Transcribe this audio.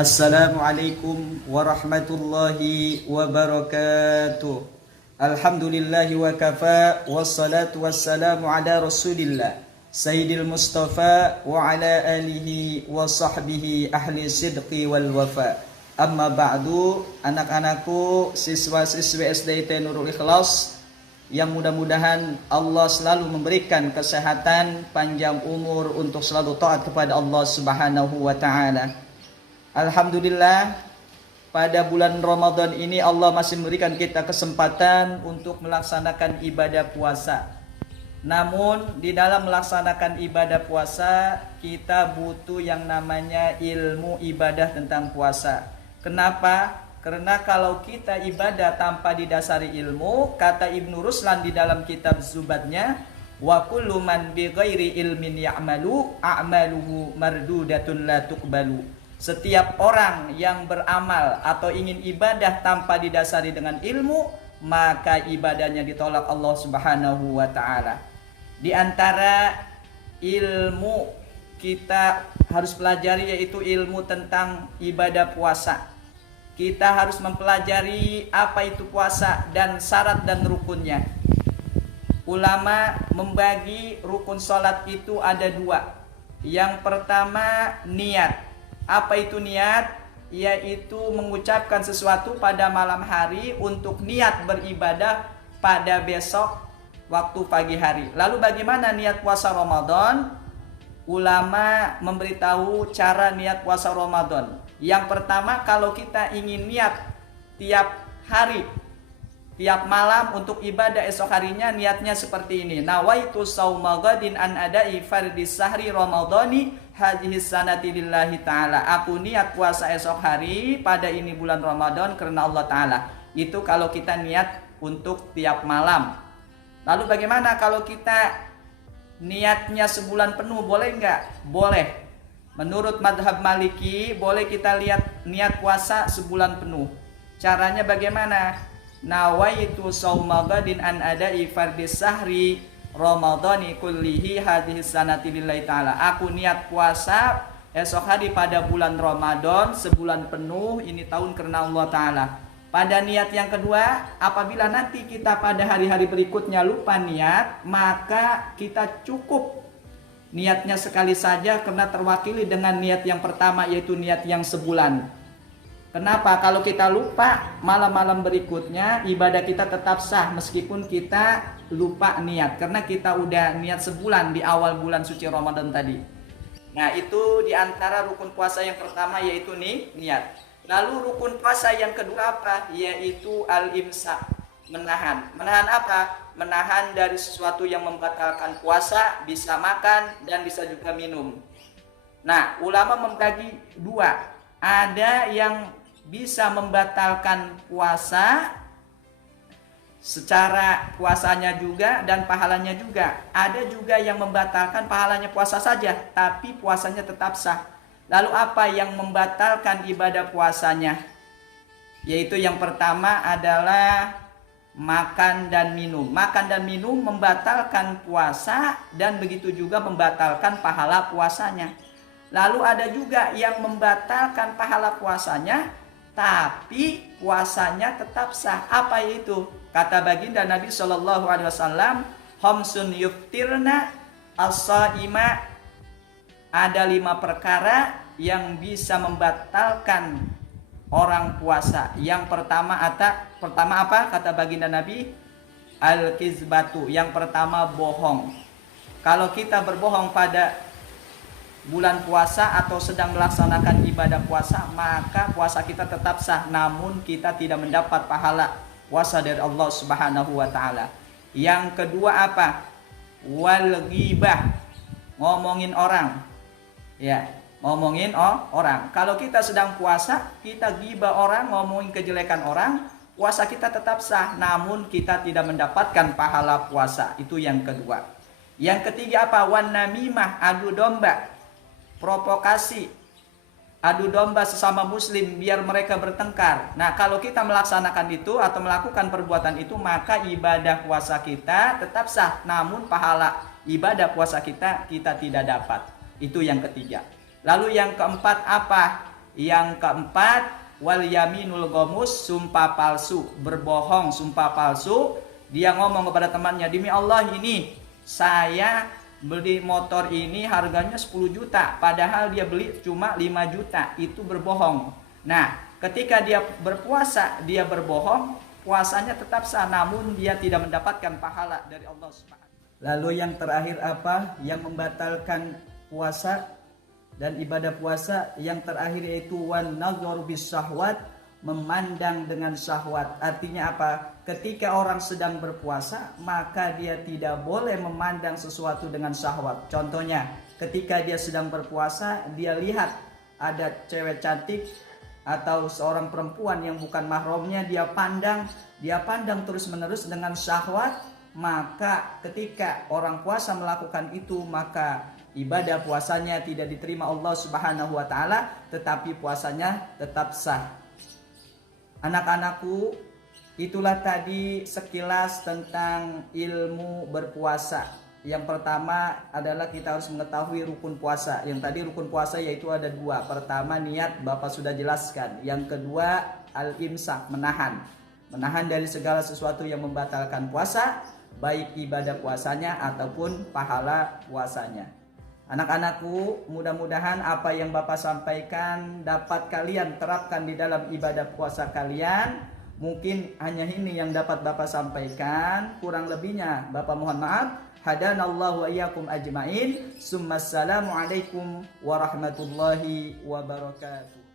Assalamualaikum warahmatullahi wabarakatuh. Alhamdulillahi wa kafa, wassalatu wassalamu ala rasulillah Sayyidil Mustafa wa ala alihi wa sahbihi ahli sidqi wal wafa. Amma ba'du, anak-anakku, siswa-siswi SDIT Nurul Ikhlas, yang mudah-mudahan Allah selalu memberikan kesehatan, panjang umur untuk selalu taat kepada Allah Subhanahu wa ta'ala. Alhamdulillah, pada bulan Ramadan ini Allah masih memberikan kita kesempatan untuk melaksanakan ibadah puasa. Namun di dalam melaksanakan ibadah puasa, kita butuh yang namanya ilmu ibadah tentang puasa. Kenapa? Karena kalau kita ibadah tanpa didasari ilmu, kata Ibnu Ruslan di dalam kitab Zubadnya, wa kullu man bi ghairi ilmin ya'malu a'maluhu mardudatun la tuqbalu. Setiap orang yang beramal atau ingin ibadah tanpa didasari dengan ilmu, maka ibadahnya ditolak Allah Subhanahu wa ta'ala. Di antara ilmu kita harus pelajari yaitu ilmu tentang ibadah puasa. Kita harus mempelajari apa itu puasa dan syarat dan rukunnya. Ulama membagi rukun sholat itu ada dua. Yang pertama niat. Apa itu niat? Yaitu mengucapkan sesuatu pada malam hari untuk niat beribadah pada besok waktu pagi hari. Lalu bagaimana niat puasa Ramadan? Ulama memberitahu cara niat puasa Ramadan. Yang pertama, kalau kita ingin niat tiap hari, tiap malam untuk ibadah esok harinya, niatnya seperti ini. Nawaitu shauma ghadin an adai fardis sahri ramadhani hadhihi sanati lillahi ta'ala. Aku niat puasa esok hari pada ini bulan Ramadan karena Allah Ta'ala. Itu kalau kita niat untuk tiap malam. Lalu bagaimana kalau kita niatnya sebulan penuh, boleh enggak? Boleh. Menurut madhab Maliki, boleh kita lihat niat puasa sebulan penuh. Caranya bagaimana? Nawaitu shauma ghadin an adai fardis sahri Ramadhani kullihi hadhihi sanati lillahi ta'ala. Aku niat puasa esok hari pada bulan Ramadan sebulan penuh ini tahun karena Allah Ta'ala. Pada niat yang kedua, apabila nanti kita pada hari-hari berikutnya lupa niat, maka kita cukup niatnya sekali saja karena terwakili dengan niat yang pertama yaitu niat yang sebulan. Kenapa? Kalau kita lupa malam-malam berikutnya ibadah kita tetap sah meskipun kita lupa niat, karena kita udah niat sebulan di awal bulan suci Ramadan tadi. Nah, itu diantara rukun puasa yang pertama yaitu niat. Lalu rukun puasa yang kedua apa? Yaitu al-imsak, menahan. Menahan apa? Menahan dari sesuatu yang membatalkan puasa, bisa makan dan bisa juga minum. Nah, ulama membagi dua. Ada yang bisa membatalkan puasa secara puasanya juga dan pahalanya juga. Ada juga yang membatalkan pahalanya puasa saja, tapi puasanya tetap sah. Lalu apa yang membatalkan ibadah puasanya? Yaitu yang pertama adalah makan dan minum. Makan dan minum membatalkan puasa dan begitu juga membatalkan pahala puasanya. Lalu ada juga yang membatalkan pahala puasanya, tapi puasanya tetap sah. Apa itu? Kata baginda Nabi SAW, Homsun yuftirna as-saima. Ada 5 perkara yang bisa membatalkan orang puasa. Yang pertama apa? Kata baginda Nabi, al-kizbatu. Yang pertama bohong. Kalau kita berbohong pada bulan puasa atau sedang melaksanakan ibadah puasa, maka puasa kita tetap sah, namun kita tidak mendapat pahala puasa dari Allah Subhanahu wa ta'ala. Yang kedua apa? Wal ghibah, ngomongin orang. Ya, ngomongin orang. Kalau kita sedang puasa, kita ghibah orang, ngomongin kejelekan orang, puasa kita tetap sah, namun kita tidak mendapatkan pahala puasa. Itu yang kedua. Yang ketiga apa? Wan namimah, adu domba. Provokasi, adu domba sesama muslim biar mereka bertengkar. Nah, kalau kita melaksanakan itu atau melakukan perbuatan itu, maka ibadah puasa kita tetap sah, namun pahala ibadah puasa kita tidak dapat. Itu yang ketiga. Lalu yang keempat apa? Yang keempat, wal yaminul ghamus, sumpah palsu, berbohong, sumpah palsu. Dia ngomong kepada temannya, demi Allah ini saya beli motor ini harganya 10 juta, padahal dia beli cuma 5 juta. Itu berbohong. Nah, ketika dia berpuasa, dia berbohong, puasanya tetap sah, namun dia tidak mendapatkan pahala dari Allah Subhanahu. Lalu yang terakhir apa yang membatalkan puasa dan ibadah puasa? Yang terakhir yaitu wan nadzaru bis syahwat, memandang dengan syahwat. Artinya apa? Ketika orang sedang berpuasa, maka dia tidak boleh memandang sesuatu dengan syahwat. Contohnya, ketika dia sedang berpuasa, dia lihat ada cewek cantik atau seorang perempuan yang bukan mahramnya, dia pandang terus-menerus dengan syahwat. Maka ketika orang puasa melakukan itu, maka ibadah puasanya tidak diterima Allah Subhanahu wa taala, tetapi puasanya tetap sah. Anak-anakku, itulah tadi sekilas tentang ilmu berpuasa. Yang pertama adalah kita harus mengetahui rukun puasa. Yang tadi rukun puasa yaitu ada 2. Pertama, niat, Bapak sudah jelaskan. Yang kedua, al-imsak, menahan dari segala sesuatu yang membatalkan puasa, baik ibadah puasanya ataupun pahala puasanya. Anak-anakku, mudah-mudahan apa yang Bapak sampaikan dapat kalian terapkan di dalam ibadah puasa kalian. Mungkin hanya ini yang dapat Bapak sampaikan, kurang lebihnya Bapak mohon maaf. Hadanallahu wa iyyakum ajmain. Assalamualaikum warahmatullahi wabarakatuh.